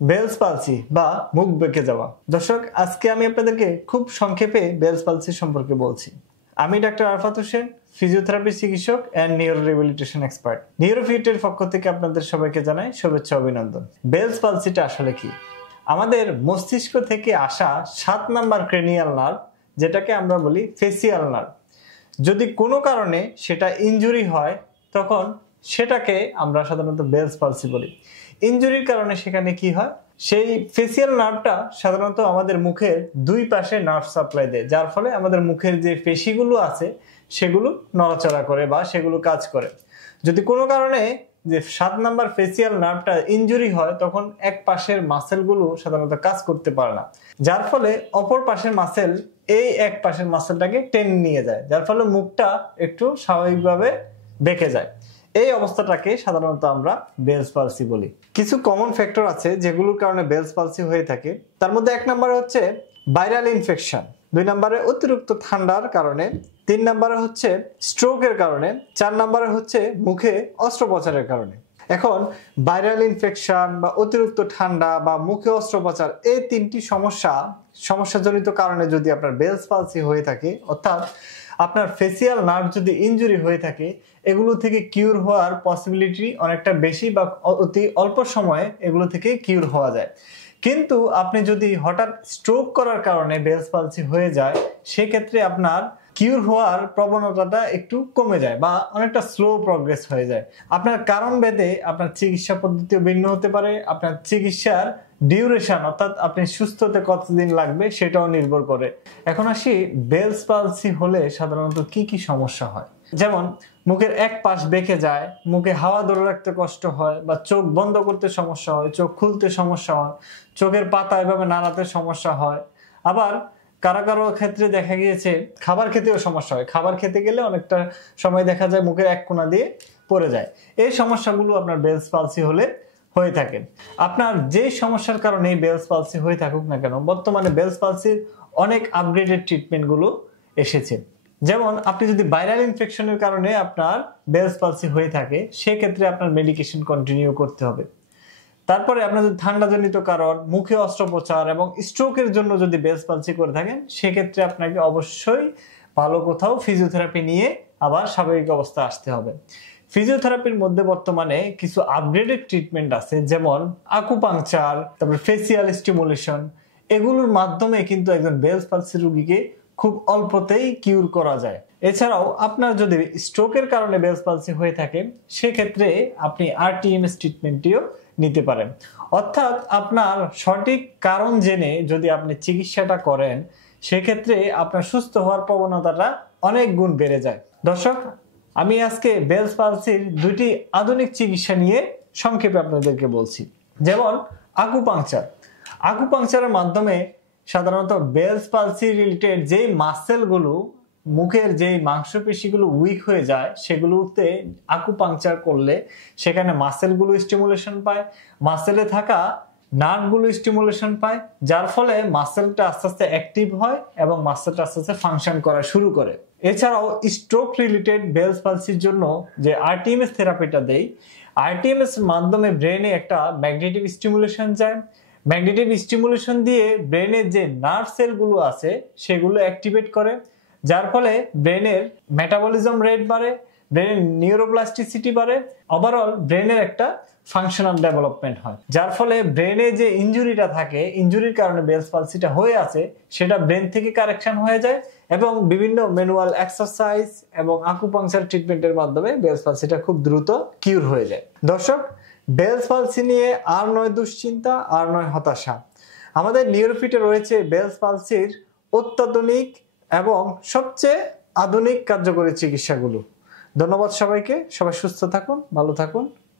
Bells palsy বা মুখ বেঁকে যাওয়া। দর্শক, আজকে আমি আপনাদেরকে খুব সংক্ষেপে বেলস পালসি সম্পর্কে বলছি। আমি ডাক্তার আরাফাত হোসেন, ফিজিওথেরাপি চিকিৎসক এন্ড নিউরো রিহ্যাবিলিটেশন এক্সপার্ট। নিউরোফিটের পক্ষ থেকে আপনাদের সবাইকে জানাই শুভেচ্ছা অভিনন্দন। বেলস পালসিটা আসলে কি? আমাদের মস্তিষ্ক থেকে আসা 7 নাম্বার ক্রেনিয়াল নার্ভ, যেটাকে আমরা বলি ফেসিয়াল নার্ভ, যদি কোনো কারণে সেটা ইনজুরি হয় তখন সেটাকে আমরা সাধারণত বেলস পালসি বলি। ইনজুরির কারণে সেখানে কি হয়, সেই ফেসিয়াল নার্ভটা সাধারণত আমাদের মুখের দুই পাশে নার্ভ সাপ্লাই দেয়, যার ফলে আমাদের মুখের যে পেশিগুলো আছে সেগুলো নড়াচড়া করে বা সেগুলো কাজ করে। যদি কোনো কারণে যে 7 নাম্বার ফেসিয়াল নার্ভটা ইনজুরি হয় তখন এক পাশের মাসেলগুলো সাধারণত কাজ করতে পারে না, যার ফলে অপর পাশের মাসেল এই এক পাশের মাসেলটাকে টেনে নিয়ে যায়, যার ফলে মুখটা একটু স্বাভাবিকভাবে বেঁকে যায়। এই অবস্থাটাকে সাধারণত আমরা বেলস পালসি বলি। কিছু কমন ফ্যাক্টর আছে যেগুলোর কারণে বেলস পালসি হয়ে থাকে। তার মধ্যে 1 নম্বরে হচ্ছে ভাইরাল ইনফেকশন, 2 নম্বরে অতিরিক্ত ঠান্ডার কারণে, 3 নম্বরে হচ্ছে স্ট্রোকের কারণে, 4 নম্বরে হচ্ছে মুখে অস্ত্রোপচারের কারণে। এখন ভাইরাল ইনফেকশন বা অতিরিক্ত ঠান্ডা বা মুখে অস্ত্রোপচার, এই 3টি সমস্যাজনিত কারণে যদি আপনার বেলস পালসি হয়ে থাকে, অর্থাৎ আপনার ফেসিয়াল নার্ভ যদি ইনজুরি হয়ে থাকে, এগুলো থেকে কিউর হওয়ার পসিবিলিটি অনেকটা বেশি বা অতি অল্প সময়ে এগুলো থেকে কিউর হওয়া যায়। কিন্তু আপনি যদি হঠাৎ স্ট্রোক করার কারণে বেলস পালসি হয়ে যায়, সেক্ষেত্রে আপনার কিউর হওয়ার প্রবণতাটা একটু কমে যায় বা অনেকটা স্লো প্রগ্রেস হয়ে যায়। আপনার কারণ ভেদে আপনার চিকিৎসা পদ্ধতিও ভিন্ন হতে পারে, আপনার চিকিৎসার ডিউরেশন অর্থাৎ আপনি সুস্থ হতে কতদিন লাগবে সেটাও নির্ভর করে। এখন আসি বেলস পালসি হলে সাধারণত কি কি সমস্যা হয়। যেমন মুখের এক পাশ বেঁকে যায়, মুখে হাওয়া ধরে রাখতে কষ্ট হয়, বা চোখ বন্ধ করতে সমস্যা হয়, চোখ খুলতে সমস্যা হয়, চোখের পাতা এভাবে নাড়াতে সমস্যা হয়। আবার কারো কারো ক্ষেত্রে দেখা গিয়েছে খাবার খেতেও সমস্যা হয়, খাবার খেতে গেলে অনেকটা সময় দেখা যায় মুখের এক কোণা দিয়ে পড়ে যায়। এই সমস্যাগুলো আপনার বেলস পালসি হলে হয়ে থাকে। আপনার যে সমস্যার কারণে বেলস পালসি হয়ে থাকুক না কেন, বর্তমানে বেলস পালসির অনেক আপগ্রেডেড ট্রিটমেন্ট গুলো এসেছে। যেমন আপনি যদি ভাইরাল ইনফেকশনের কারণে আপনার বেলস পালসি হয়ে থাকে, সেক্ষেত্রে আপনার মেডিকেশন কন্টিনিউ করতে হবে। তারপরে আপনার যদি ঠান্ডাজনিত কারণ, মুখে অস্ত্রোপচার এবং স্ট্রোকের জন্য যদি বেলস পালসি করে থাকেন, সেক্ষেত্রে আপনাকে অবশ্যই ভালো কোথাও ফিজিওথেরাপি নিয়ে আবার স্বাভাবিক অবস্থা আসতে হবে। ফিজিওথেরাপির মধ্যে বর্তমানে কিছু আপগ্রেডেড ট্রিটমেন্ট আছে, যেমন আকুপাংচার, তারপর ফেসিয়াল স্টিমুলেশন। এগুলোর মাধ্যমে কিন্তু একজন বেলস পালসি রোগীকে খুব অল্পতেই কিউর করা যায়। এছাড়াও আপনার যদি স্ট্রোকের কারণে বেলস পালসি হয়ে থাকে, সেক্ষেত্রে আপনি আরটিএমএস ট্রিটমেন্টটিও নিতে পারেন। অর্থাৎ আপনার সঠিক কারণ জেনে যদি আপনি চিকিৎসাটা করেন, সেক্ষেত্রে আপনার সুস্থ হওয়ার প্রবণতাটা অনেক গুণ বেড়ে যায়। দর্শক, আমি আজকে বেলস পালসির 2টি আধুনিক চিকিৎসা নিয়ে সংক্ষেপে আপনাদেরকে বলছি। যেমন আকুপাংচার। আকুপাংচারের মাধ্যমে সাধারণত বেলস পালসি রিলেটেড যেই মাসেলগুলো, মুখের যেই মাংসপেশিগুলো উইক হয়ে যায়, সেগুলোতে আকুপাংচার করলে সেখানে মাসেলগুলো স্টিমুলেশন পায়, মাসেলে থাকা নার্ভগুলো স্টিমুলেশন পায়, যার ফলে মাসেলটা আস্তে আস্তে অ্যাক্টিভ হয় এবং মাসেলটা আস্তে আস্তে ফাংশন করা শুরু করে। এছাড়াও স্ট্রোক রিলেটেড বেলস পালসির জন্য যে আরটিএমএস থেরাপিটা দেই, আরটিএমএস এর মাধ্যমে ব্রেনে একটা ম্যাগনেটিক স্টিমুলেশন যায়। ম্যাগনেটিক স্টিমুলেশন দিয়ে ব্রেনের যে নার্ভ সেলগুলো আছে সেগুলো অ্যাক্টিভেট করে, যার ফলে ব্রেনের মেটাবলিজম রেট বাড়ে, ব্রেনের নিউরোপ্লাস্টিসিটি বাড়ে, ওভারঅল ব্রেনের একটা ফাংশনাল ডেভেলপমেন্ট হয়, যার ফলে ব্রেনে যে ইনজুরিটা থাকে, ইনজুরির কারণে বেলস পালসিটা হয়ে আছে, সেটা ব্রেন থেকে কারেকশন হয়ে যায় এবং বিভিন্ন ম্যানুয়াল এক্সারসাইজ এবং আকুপাংচার ট্রিটমেন্টের মাধ্যমে বেলস পালসিটা খুব দ্রুত কিউর হয়ে যায়। দর্শক, বেলস পালসি নিয়ে আর নয় দুশ্চিন্তা, আর নয় হতাশা। আমাদের নিউরোফিটে রয়েছে বেলস পালসির অত্যাধুনিক এবং সবচেয়ে আধুনিক কার্যকরী চিকিৎসাগুলো। ধন্যবাদ সবাইকে। সবাই সুস্থ থাকুন, ভালো থাকুন।